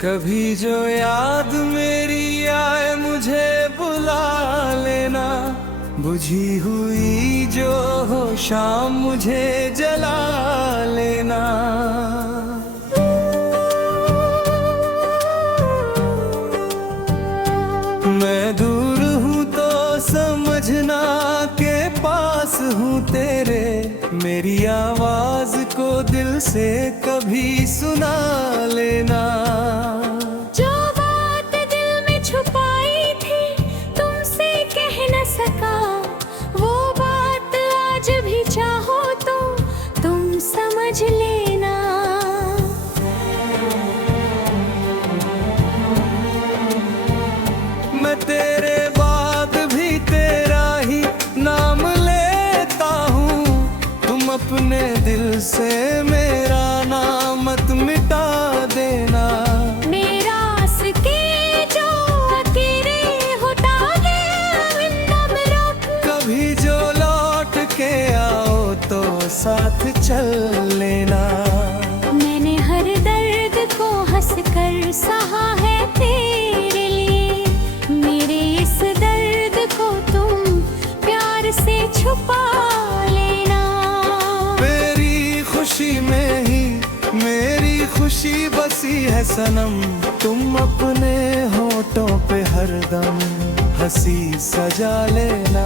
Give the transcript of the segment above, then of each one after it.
कभी जो याद मेरी आए मुझे बुला लेना, बुझी हुई जो हो शाम मुझे जला लेना। मैं दूर हूँ तो समझना के पास हूँ तेरे, मेरी आवाज को दिल से कभी सुना लेना। जो बात दिल में छुपाई थी तुमसे कह न सका, वो बात आज भी चाहो तो तुम समझ लेना। मैं तेरे बाद भी तेरा ही नाम लेता हूँ, तुम अपने दिल से मेरा नाम मत मिटा देना। मेरा आस के जो अकेले होता है दम रख, कभी जो लौट के आओ तो साथ चल लेना। मैंने हर दर्द को हंस कर सहा है तेरे लिए, मेरे इस दर्द को तुम प्यार से छुपा लेना। मेरी खुशी में ही मेरी खुशी बसी है सनम, तुम अपने होठों पे हरदम हंसी सजा लेना।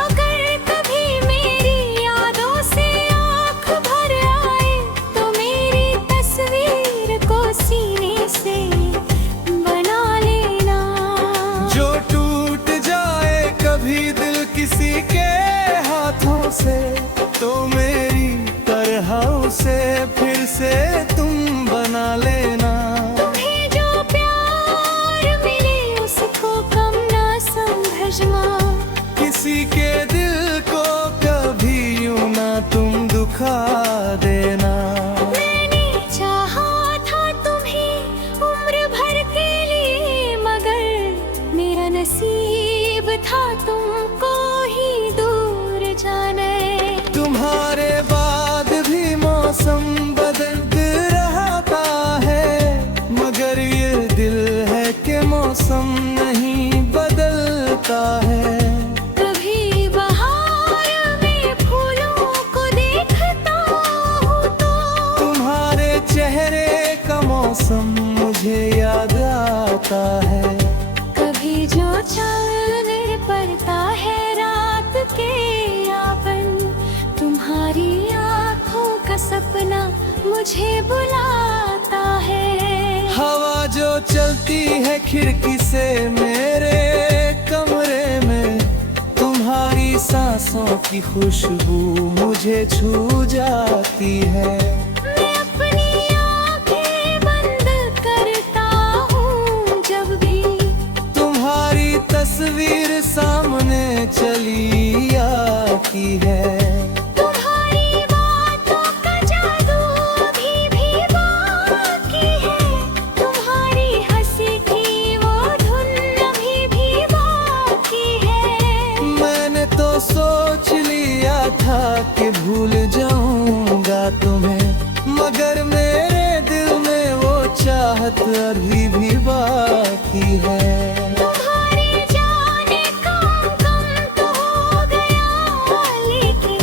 अगर कभी मेरी यादों से आँख भर आए तो मेरी तस्वीर को सीने से बना लेना। जो टूट जाए कभी दिल किसी के हाथों से, तो मेरी तरह उसे फिर से तुम बना लेना। तुम्हें जो प्यार मिले उसको कम ना समझना, किसी के दिल को कभी यूं ना तुम दुखा देना। मैंने चाहा था तुम्हें उम्र भर के लिए, मगर मेरा नसीब था तुमको ही दूर जाने। तुम्हारे बाद भी मौसम बदलता रहता है, मगर ये दिल है कि मौसम नहीं बदलता है। कभी बहार में फूलों को देखता हूँ तो तुम्हारे चेहरे का मौसम मुझे याद आता है। कभी जो चांद पड़ता है रात के यापन, तुम्हारी आँखों का सपना मुझे बुलाता है। हवा जो चलती है खिड़की से मेरे कमरे में, तुम्हारी सांसों की खुशबू मुझे छू जाती है। मैं अपनी आँखें बंद करता हूँ जब भी तुम्हारी तस्वीर सामने चली आती है। तुम्हारी बातों का जादू अभी भी बाकी है, तुम्हारी हंसी की वो धुन अभी भी बाकी है। मैंने तो सोच लिया था कि भूल जाऊंगा तुम्हें, मगर मेरे दिल में वो चाहत अभी भी बाकी है। तुम्हारे जाने का गम तो हो गया, लेकिन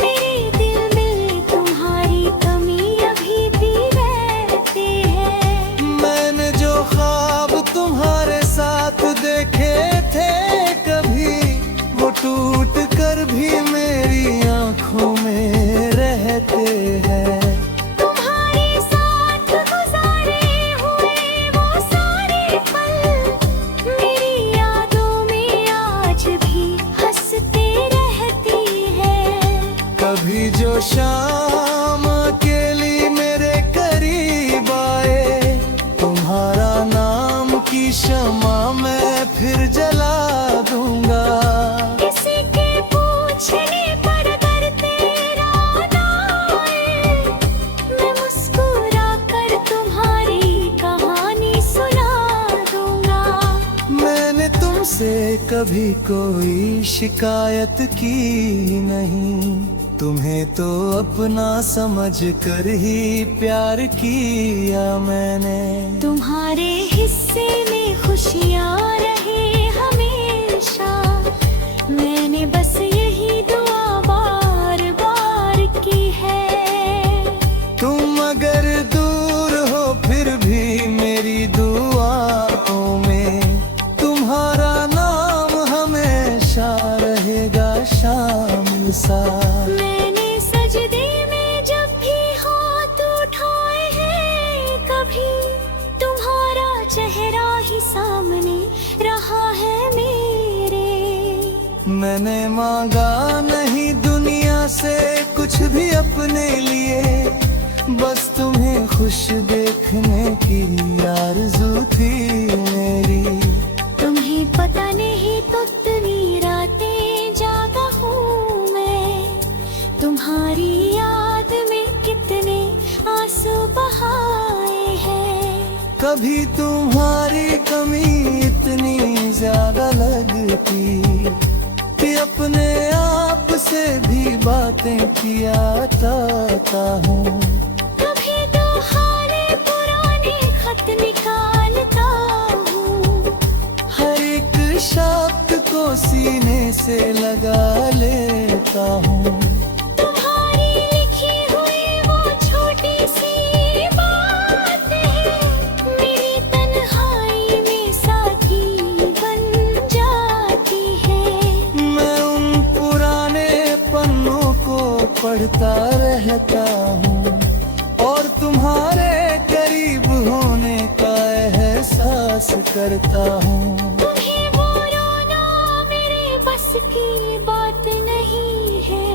मेरे दिल में तुम्हारी कमी अभी भी रहती है। मैंने जो ख्वाब तुम्हारे साथ देखे थे कभी, वो टूट कर भी मेरी आंखों में रहते हैं। तुम्हारे साथ गुजारे हुए वो सारे पल मेरी यादों में आज भी हंसते रहती है। कभी जो शाम अकेली मेरे करीब आए, तुम्हारा नाम की शमा मैं फिर जला दूंगा। किसी के पूछने पर अगर तेरा नाम आए, मैं मुस्कुरा कर तुम्हारी कहानी सुना दूंगा। मैंने तुमसे कभी कोई शिकायत की नहीं, तुम्हें तो अपना समझ कर ही प्यार किया मैंने। तुम्हारे हिस्से में खुशियाँ रहे हमेशा, मैंने बस यही दुआ बार बार की है। तुम अगर दूर हो फिर भी मेरी दुआओं में तुम्हारा नाम हमेशा रहेगा शामिल सा। मैंने सजदे में जब भी हाथ उठाए हैं, कभी तुम्हारा चेहरा ही सामने रहा है मेरे। मैंने मांगा नहीं दुनिया से कुछ भी अपने लिए, बस तुम्हें खुश देखने की आरज़ू थी मेरी। तुम्हें पता नहीं तो इतनी रातें जागा हूँ मैं, तुम्हारी याद में कितने आंसू बहाए हैं। कभी तुम्हारी कमी इतनी ज्यादा लगती कि अपने आप से भी बातें किया करता हूँ। कभी तुम्हारे पुराने खत निकालता हूँ, हर एक शब्द को सीने से लगा लेता हूँ। तुम्हारी लिखी हुई वो छोटी सी बात है, मेरी तन्हाई में साथी बन जाती है। मैं उन पुराने पन्नों को पढ़ता रहता हूँ और तुम्हारे करीब होने का एहसास करता हूँ। तुम्हें वो रोना मेरे बस की बात नहीं है,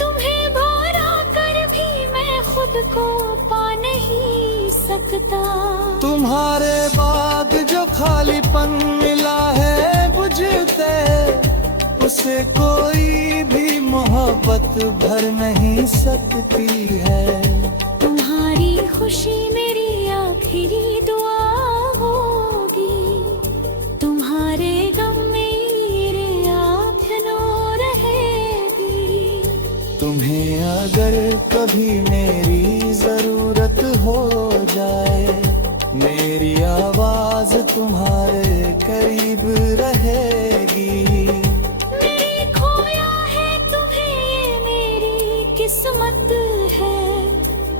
तुम्हें भरा कर भी मैं खुद को पा नहीं सकता। तुम्हारे बाद जो खालीपन मिला है मुझसे, उसे कोई भी मोहब्बत भर नहीं सकती है। तुम्हारी खुशी मेरी आखिरी दुआ होगी, तुम्हारे गम मेरे आँखों रहेगी। तुम्हें अगर कभी मेरी जरूरत हो जाए, मेरी आवाज तुम्हारे करीब रहेगी। मेरी खोया है तुम्हें ये मेरी किस्मत है,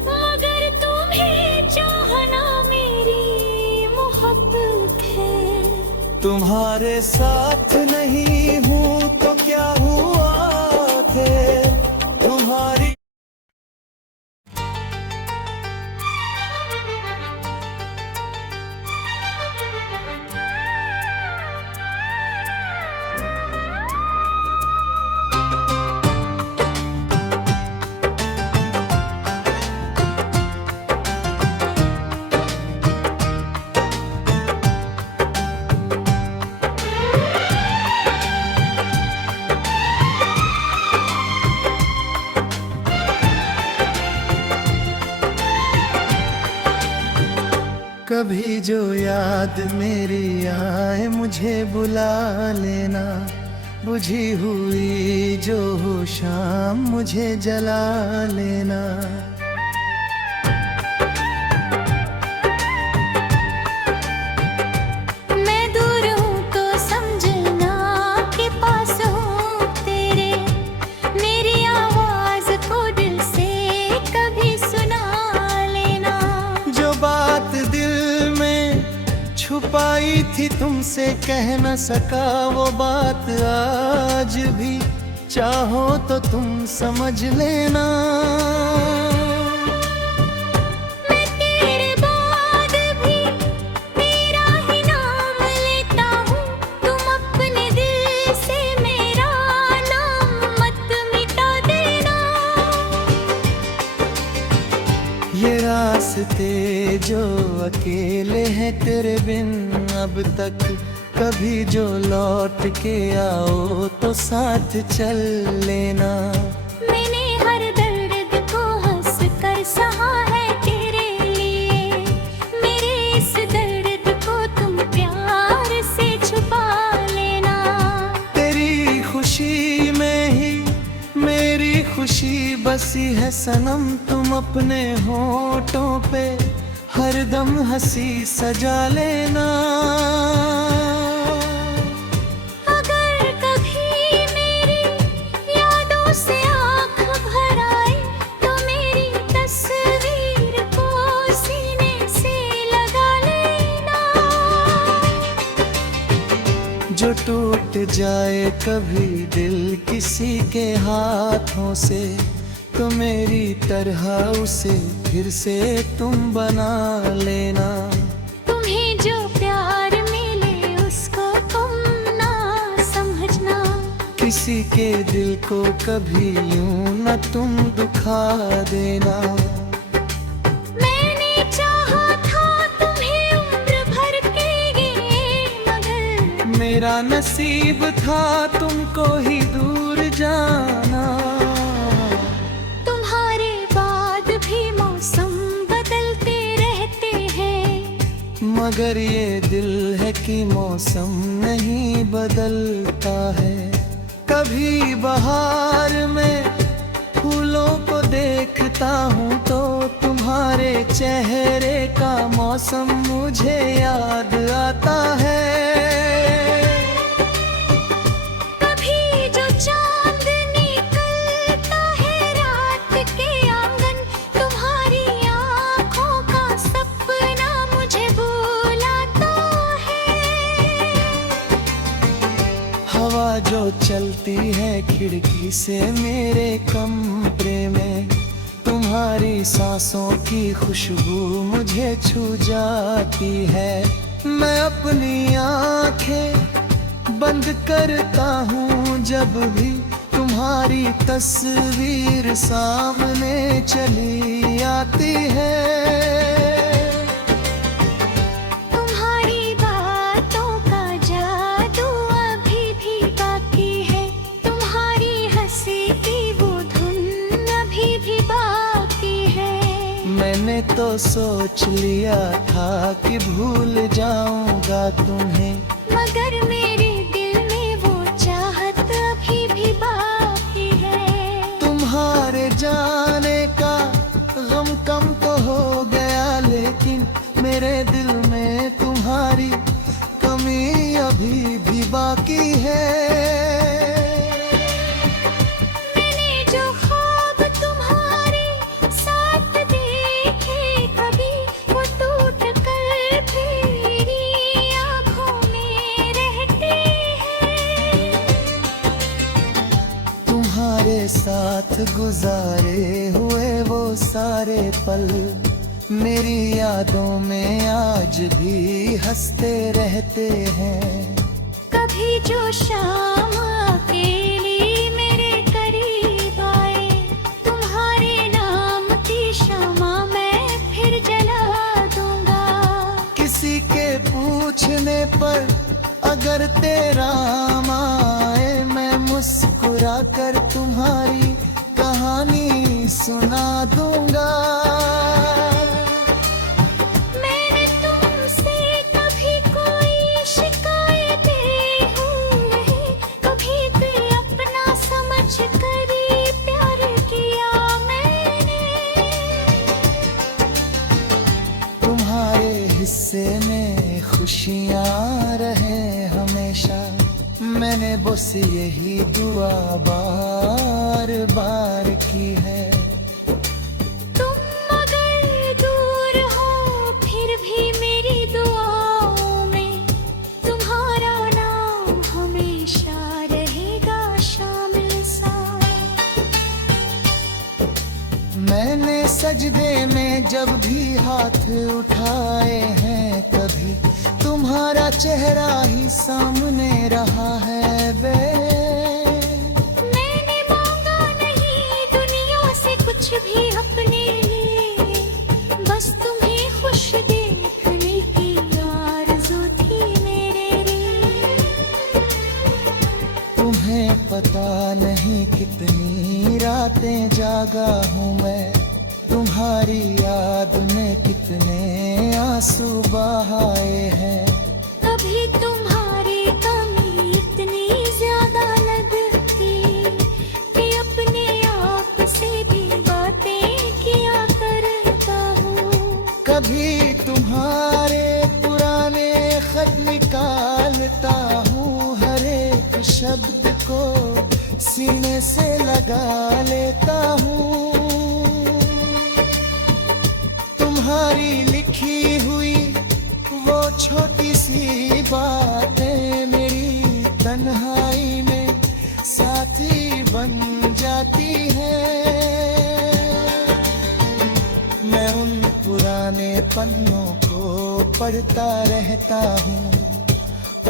मगर तुम्हें चाहना मेरी मोहब्बत है। तुम्हारे साथ नहीं हूँ तो क्या हुआ थे तुम्हारी। कभी जो याद मेरी आए मुझे बुला लेना, बुझी हुई जो हो शाम मुझे जला लेना। मैं दूर हूँ तो समझना कि पास हूँ तेरे, मेरी आवाज को दिल से कभी सुना लेना। जो बात दिल में छुपाई थी तुमसे कह न सका, वो बात आज भी चाहो तो तुम समझ लेना। मैं तेरे बाद भी तेरा ही नाम लेता हूँ, तुम अपने दिल से मेरा नाम मत मिटा देना। ये रास्ते जो अकेले हैं तेरे बिन अब तक, कभी जो लौट के आओ तो साथ चल लेना। मैंने हर दर्द को हंस कर सहा है तेरे लिए, मेरे इस दर्द को तुम प्यार से छुपा लेना। तेरी खुशी में ही मेरी खुशी हंसी है सनम तुम अपने होठों पे, हरदम हंसी सजा लेना। अगर कभी मेरी यादों से आँख भर आए तो मेरी तस्वीर को सीने से लगा लेना। जो टूट जाए कभी दिल किसी के हाथों से, तो मेरी तरह उसे फिर से तुम बना लेना। तुम्हें जो प्यार मिले उसको तुम ना समझना, किसी के दिल को कभी यूं न तुम दुखा देना। मैंने चाहा था तुम्हें उम्र भर के ये, मगर मेरा नसीब था तुमको ही दूर जाना। तुम्हारे बाद भी मौसम बदलते रहते हैं, मगर ये दिल है कि मौसम नहीं बदलता है। कभी बहार में फूलों को देखता हूँ तो तुम्हारे चेहरे का मौसम मुझे याद आता है। कभी जो चांद निकलता है रात के आंगन, तुम्हारी आँखों का सपना मुझे बुलाता है। हवा जो चलती है खिड़की से मेरे कमरे में, तुम्हारी सांसों की खुशबू मुझे छू जाती है। मैं अपनी आंखें बंद करता हूँ जब भी तुम्हारी तस्वीर सामने चली आती है। तुम्हारी बातों का जादू अभी भी बाकी है, तुम्हारी हंसी की वो धुन अभी भी बाकी है। मैंने तो सोच लिया था कि भूल जाऊंगा तुम्हें, मगर मेरे दिल में वो चाहत अभी भी बाकी है। तुम्हारे जाने का गम कम तो हो गया, लेकिन मेरे दिल में तुम्हारी कमी अभी भी बाकी है। मैंने जो ख्वाब तुम्हारे साथ देखे कभी, वो टूट कर मेरी आँखों में रहते हैं। तुम्हारे साथ गुजारे हुए वो सारे पल मेरी यादों में आज भी हंसते रहते हैं। कभी जो शाम अकेली मेरे करीब आए, तुम्हारे नाम की शमा मैं फिर जला दूंगा। किसी के पूछने पर अगर तेरा आए, मैं मुस्कुरा कर तुम्हारी कहानी सुना दूंगा। मैंने तुमसे कभी कोई शिकायतें नहीं, कभी भी अपना समझ कर ही प्यार किया मैंने। तुम्हारे हिस्से में खुशियाँ रहे हमेशा, मैंने बस यही दुआ बार बार की है। तुम अगर दूर हो फिर भी मेरी दुआओं में तुम्हारा नाम हमेशा रहेगा शामिल सा। मैंने सजदे में जब भी हाथ उठाए हैं, कभी तुम्हारा चेहरा ही सामने रहा है बे। मैंने मांगा नहीं दुनिया से कुछ भी अपने लिए, बस तुम्हें खुश देखने की आरज़ू थी मेरे लिए। तुम्हें पता नहीं कितनी रातें जागा हूँ मैं, तुम्हारी याद में कितने आंसू बहाए हैं। कभी तुम्हारी कमी इतनी ज्यादा लगती कि अपने आप से भी लगा लेता हूँ। तुम्हारी लिखी हुई वो छोटी सी बातें मेरी तन्हाई में साथी बन जाती है। मैं उन पुराने पन्नों को पढ़ता रहता हूँ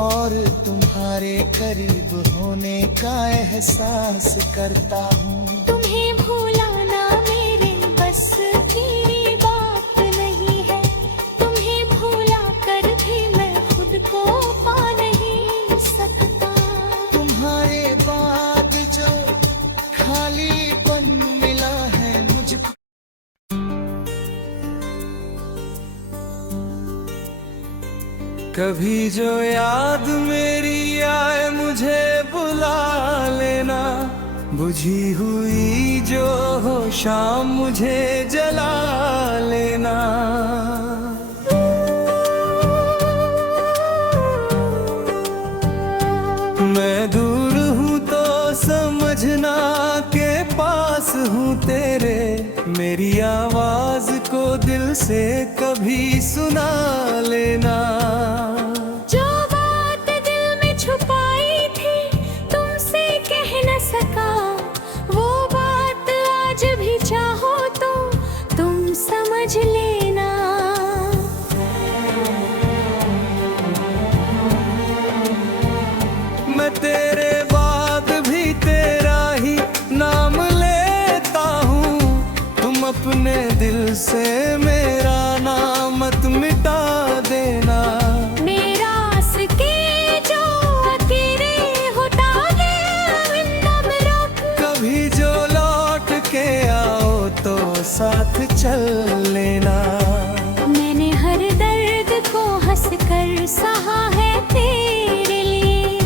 और तुम्हारे करीब होने का एहसास करता हूँ। तुम्हें भुलाना मेरे बस की बात नहीं है। तुम्हें भुला कर भी मैं खुद को पा नहीं सकता। तुम्हारे बाद जो खालीपन मिला है मुझको, कभी जो याद मेरी आए मुझे बुला लेना। बुझी हुई जो हो शाम मुझे जला लेना। मैं दूर हूँ तो समझना के पास हूँ तेरे। मेरी आवाज को दिल से कभी सुना लेना। जो बात दिल में छुपाई थी तुमसे कह न सका, वो बात आज भी चाहो तो तुम समझ लेना। मैं तेरे बाद भी तेरा ही नाम लेता हूँ। तुम अपने दिल से मेरा नाम मत मिटा देना। मेरा के जो अकेले होता है विंदम रोक। कभी जो लौट के आओ तो साथ चल लेना। मैंने हर दर्द को हंस कर सहा है तेरे लिए।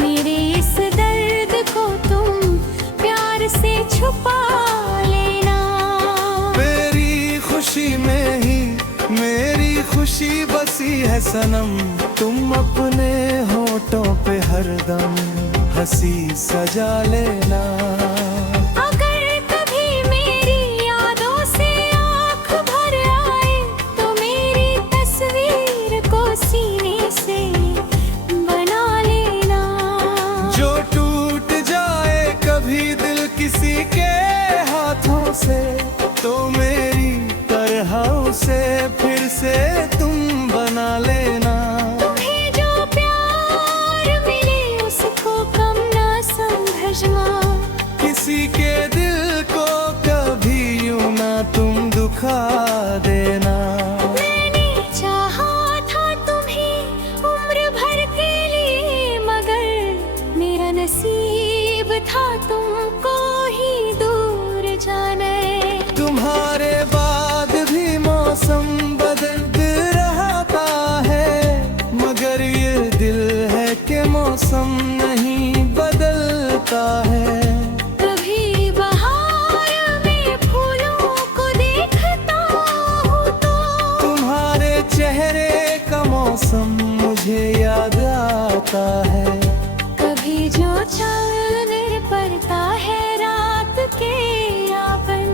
मेरे इस दर्द को तुम प्यार से छुपा लेना। मेरी खुशी में ही मेरी खुशी बसी है सनम। तुम अपने होठों पे हरदम हंसी सजा लेना। अगर कभी मेरी यादों से आँख भर आए तो मेरी तस्वीर को सीने से बना लेना। जो टूट जाए कभी दिल किसी के हाथों से तो मेरी तरह उसे फिर से तुम बना लेना। तुम्हें जो प्यार मिले उसको कम ना समझना। किसी के दिल को कभी यूं ना तुम दुखा देना। मैंने चाहा था तुम्हें उम्र भर के लिए, मगर मेरा नसीब था तुमको ही दूर जाने। तुम्हारे बाद भी मौसम बदलता रहता है, मगर ये दिल है कि मौसम नहीं बदलता है। कभी बहार में फूलों को देखता हूँ तो तुम्हारे चेहरे का मौसम मुझे याद आता है। कभी जो चांदनी पड़ता है रात के यावन,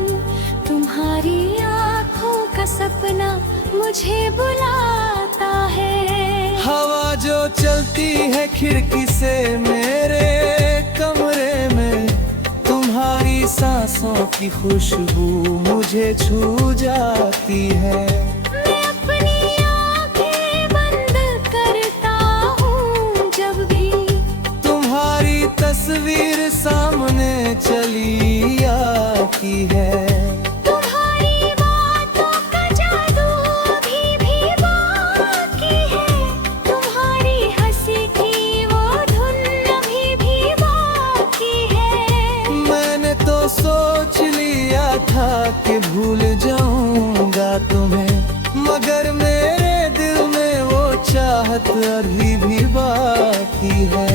तुम्हारी आँखों का सपना मुझे बुलाता है। हवा जो चलती है खिड़की से मेरे कमरे में, तुम्हारी सांसों की खुशबू मुझे छू जाती है। मैं अपनी आँखें बंद करता हूँ जब भी तुम्हारी तस्वीर सामने चली आती है। तुम्हारी बातों का जादू अभी भी बाकी है। तुम्हारी हंसी की वो धुन अभी भी बाकी है। मैंने तो सोच लिया था कि भूल जाऊंगा तुम्हें, मगर मेरे दिल में वो चाहत अभी भी बाकी है।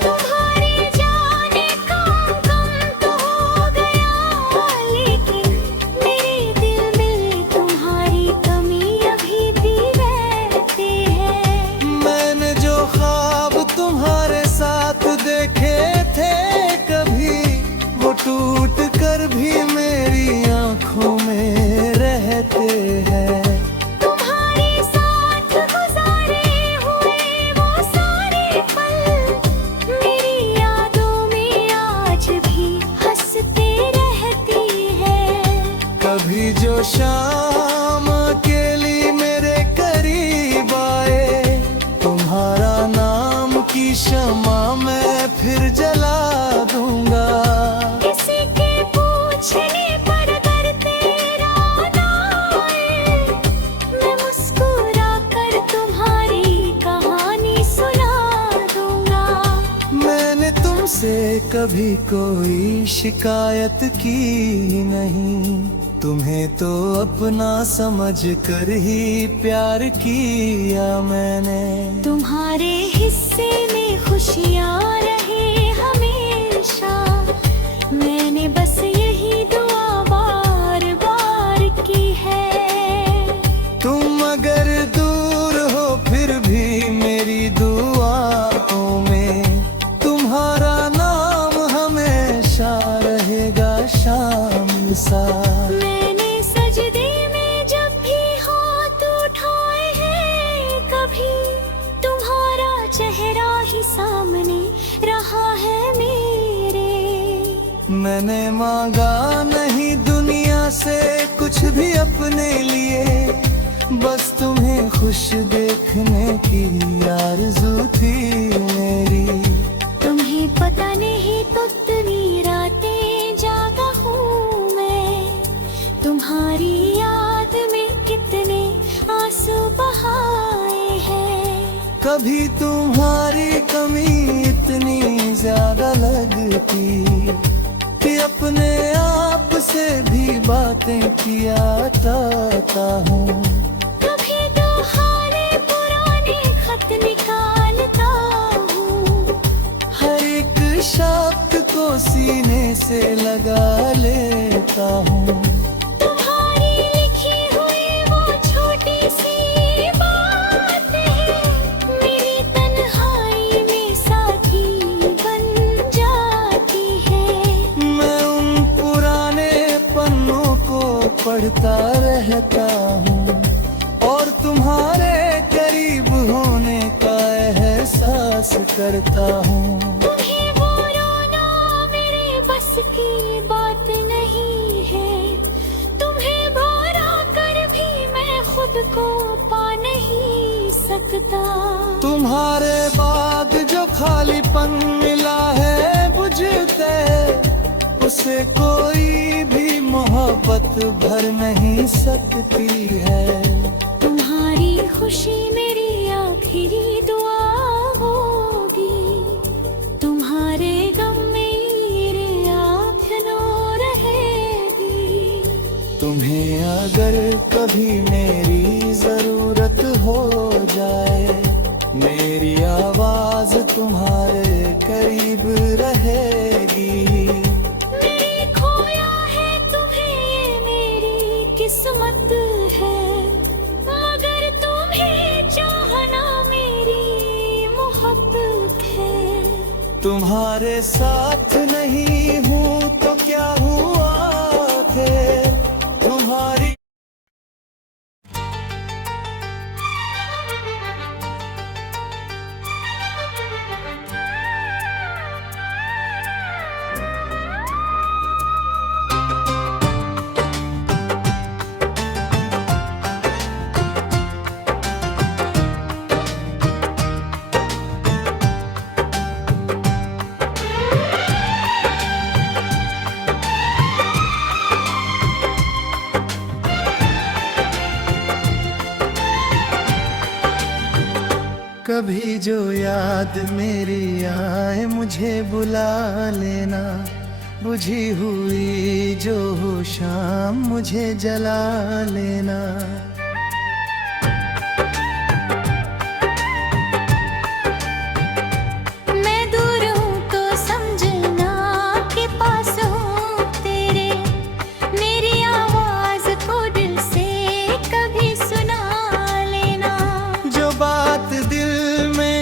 तुम्हारे जाने का गम तो हो गया, लेकिन मेरे दिल में तुम्हारी कमी अभी भी रहती है। मैंने जो ख्वाब तुम्हारे साथ देखे थे कभी वो टूट जो शाम अकेली मेरे करीब आए, तुम्हारा नाम की शमा मैं फिर जला दूंगा। किसी के पूछने पर अगर तेरा ना आए, मैं मुस्कुरा कर तुम्हारी कहानी सुना दूंगा। मैंने तुमसे कभी कोई शिकायत की नहीं, तुम्हें तो अपना समझ कर ही प्यार किया मैंने। तुम्हारे हिस्से में खुशियाँ रहे हमेशा, मैंने बस यही दुआ बार बार की है। तुम अगर दूर हो फिर भी मेरी दुआओं में तुम्हारा नाम हमेशा रहेगा शामिल सा। मैंने सजदे में जब भी हाथ उठाए हैं, कभी तुम्हारा चेहरा ही सामने रहा है मेरे। मैंने मांगा नहीं दुनिया से कुछ भी अपने लिए, बस तुम्हें खुश देखने की आरज़ू थी मेरी। तुम्हें पता नहीं कितनी रातें जागा हूँ मैं, तुम्हारी याद में कितने आंसू बहाए हैं। कभी तुम्हारी कमी इतनी ज्यादा लगती कि अपने आप से भी बातें किया चाहता हूँ। कभी तुम्हारे पुराने खत निकालता हूँ, हर एक शब्द को सीने से लगा लेता हूँ। तुम्हारी लिखी हुई वो छोटी सी बात है, मेरी तन्हाई में साथी बन जाती है। मैं उन पुराने पन्नों को पढ़ता रहता हूँ और तुम्हारे करीब होने का एहसास करता हूँ। तुम्हें वो रोना मेरे बस की बात नहीं है, तुम्हें भरा कर भी मैं खुद को पा नहीं सकता। तुम्हारे बाद जो खालीपन मिला है बुझते, उसे कोई भी मोहब्बत भर नहीं सकती है। तुम्हारी खुशी मेरी आखिरी दुआ होगी, तुम्हारे गम में मेरे आँखों रहेगी। तुम्हें अगर कभी मेरी जरूरत हो जाए, मेरी आवाज तुम्हारे करीब रहेगी। मेरी खोया है तुम्हें ये मेरी किस्मत है, मगर तुम्हें चाहना मेरी मोहब्बत है। तुम्हारे साथ नहीं हूँ तो क्या हुआ थे तुम्हारी। कभी जो याद मेरी आए मुझे बुला लेना, बुझी हुई जो हो शाम मुझे जला लेना। मैं दूर हूँ तो समझना के पास हूँ तेरे, मेरी आवाज को दिल से कभी सुना लेना। जो बात दिल में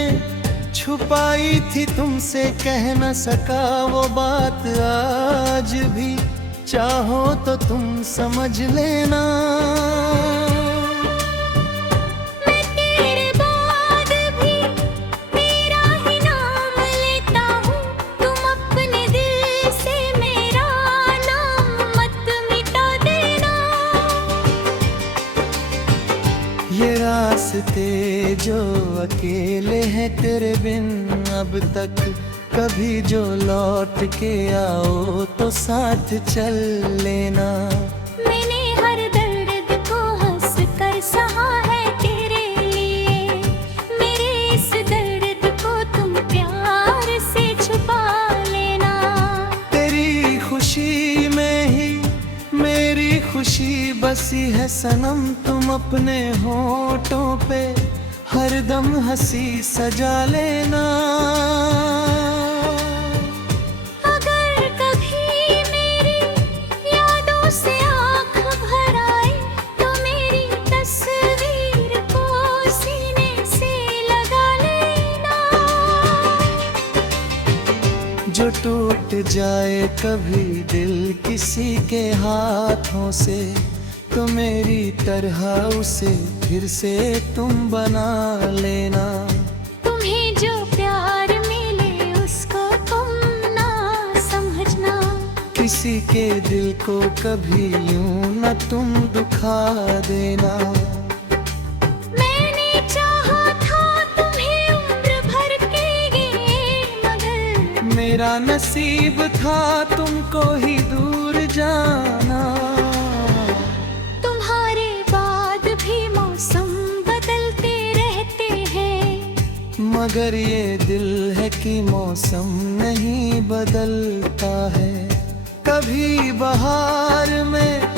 छुपाई थी तुमसे कह न सका, वो बात आज भी चाहो तो तुम समझ लेना। मैं तेरे बाद भी तेरा ही नाम लेता हूँ, तुम अपने दिल से मेरा नाम मत मिटा देना। रास्ते जो अकेले हैं तेरे बिन अब तक कभी जो लौट के आओ तो साथ चल लेना। मैंने हर दर्द को हंस कर सहा है तेरे लिए, मेरे इस दर्द को तुम प्यार से छुपा लेना। तेरी खुशी में ही मेरी खुशी बसी है सनम, तुम अपने होठों पे हरदम हंसी सजा लेना। अगर कभी मेरी यादों से आँख भर आए तो मेरी तस्वीर को सीने से लगा लेना। जो टूट जाए कभी दिल किसी के हाथों से तो मेरी तरह उसे फिर से तुम बना लेना। तुम्हें जो प्यार मिले उसको तुम ना समझना, किसी के दिल को कभी यूं न तुम दुखा देना। मैंने चाहा था तुम्हें उम्र भर के ये, मगर मेरा नसीब था तुमको ही दूर जाना। तुम्हारे बाद भी मौसम बदलते रहते हैं, मगर ये दिल है कि मौसम नहीं बदलता है। कभी बहार में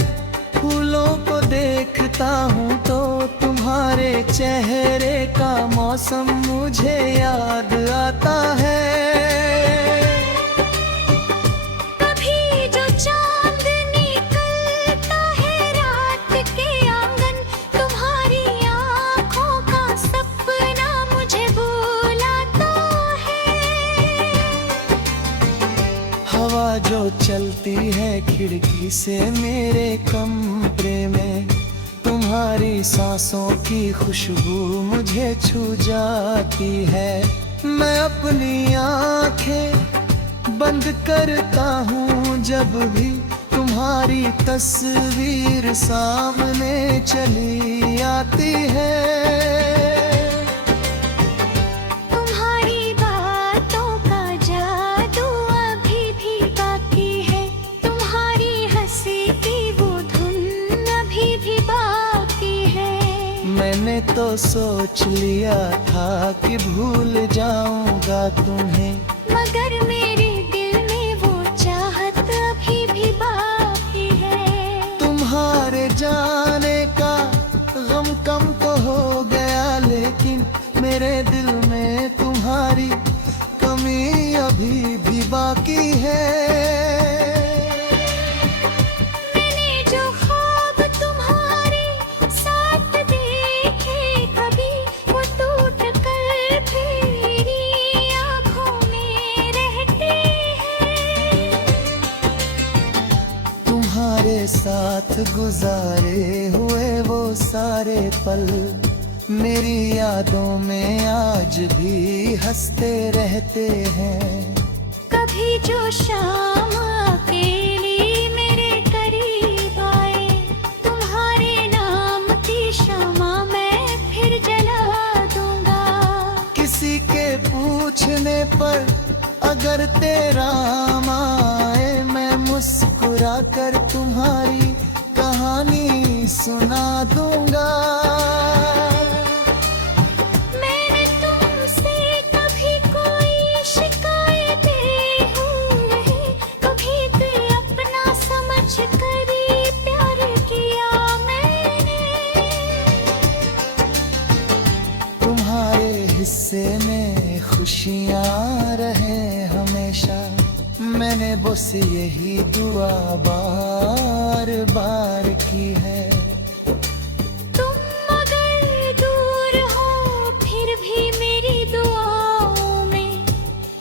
फूलों को देखता हूँ तो तुम्हारे चेहरे का मौसम मुझे याद आता है। कभी जो चांद निकलता है रात के आंगन, तुम्हारी आँखों का सपना मुझे बुलाता है। हवा जो चलती है खिड़की से मेरे कमरे में, तुम्हारी सांसों की खुशबू मुझे छू जाती है। मैं अपनी आंखें बंद करता हूँ जब भी तुम्हारी तस्वीर सामने चली आती है। तुम्हारी बातों का जादू अभी भी बाकी है, तुम्हारी हंसी की वो धुन अभी भी बाकी है। मैंने तो सोच लिया था कि भूल जाऊंगा तुम्हें, मगर मेरे दिल में वो चाहत अभी भी बाकी है। तुम्हारे जाने का गम कम तो हो गया लेकिन मेरे दिल में तुम्हारी कमी अभी भी बाकी है। मैंने जो ख्वाब तुम्हारे साथ देखे कभी वो टूट कर मेरी आँखों में रहते हैं। तुम्हारे साथ गुजारे हुए वो सारे पल मेरी यादों में आज भी हंसते रहते हैं। कभी जो शाम अकेली मेरे करीब आए, तुम्हारे नाम की शमा मैं फिर जला दूंगा। किसी के पूछने पर अगर तेरा आए, मैं मुस्कुरा कर तुम्हारी कहानी सुना दूंगा। मैंने तुमसे कभी कोई शिकायतें नहीं, कभी तो अपना समझ कर ही प्यार किया मैंने। तुम्हारे हिस्से में खुशियाँ रहे हमेशा, मैंने बस यही दुआ बार बार की है। तुम अगर दूर हो फिर भी मेरी दुआओं में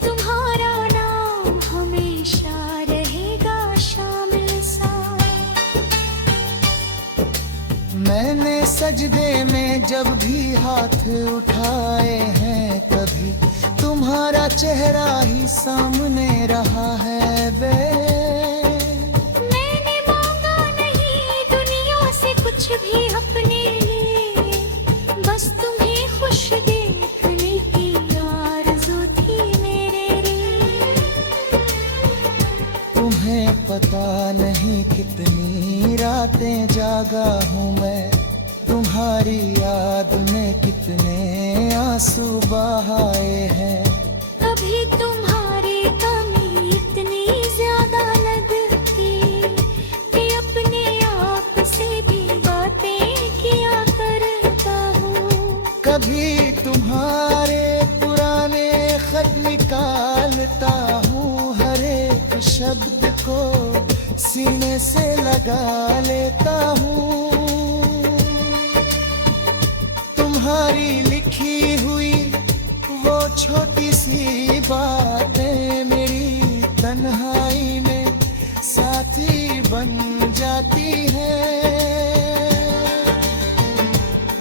तुम्हारा नाम हमेशा रहेगा शामिल सा। मैंने सजदे में जब भी हाथ उठाए हैं कभी तुम्हारा चेहरा ही सामने रहा है बे। मैंने मांगा नहीं दुनिया से कुछ भी अपने लिए, बस तुम रातें जागा हूँ मैं, तुम्हारी याद में कितने आंसू बहाए हैं। कभी तुम्हारी कमी इतनी ज्यादा लगती कि अपने आप से भी बातें किया करता हूँ। कभी तुम्हारे पुराने खत निकालता हूँ, हर एक शब्द को सीने से लगा लेता हूँ। तुम्हारी लिखी हुई वो छोटी सी बातें मेरी तन्हाई में साथी बन जाती हैं।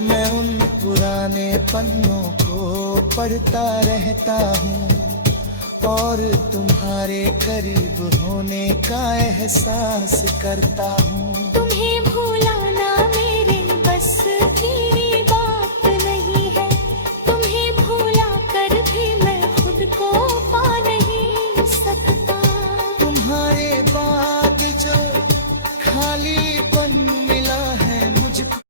मैं उन पुराने पन्नों को पढ़ता रहता हूँ और तुम्हारे करीब होने का एहसास करता हूँ।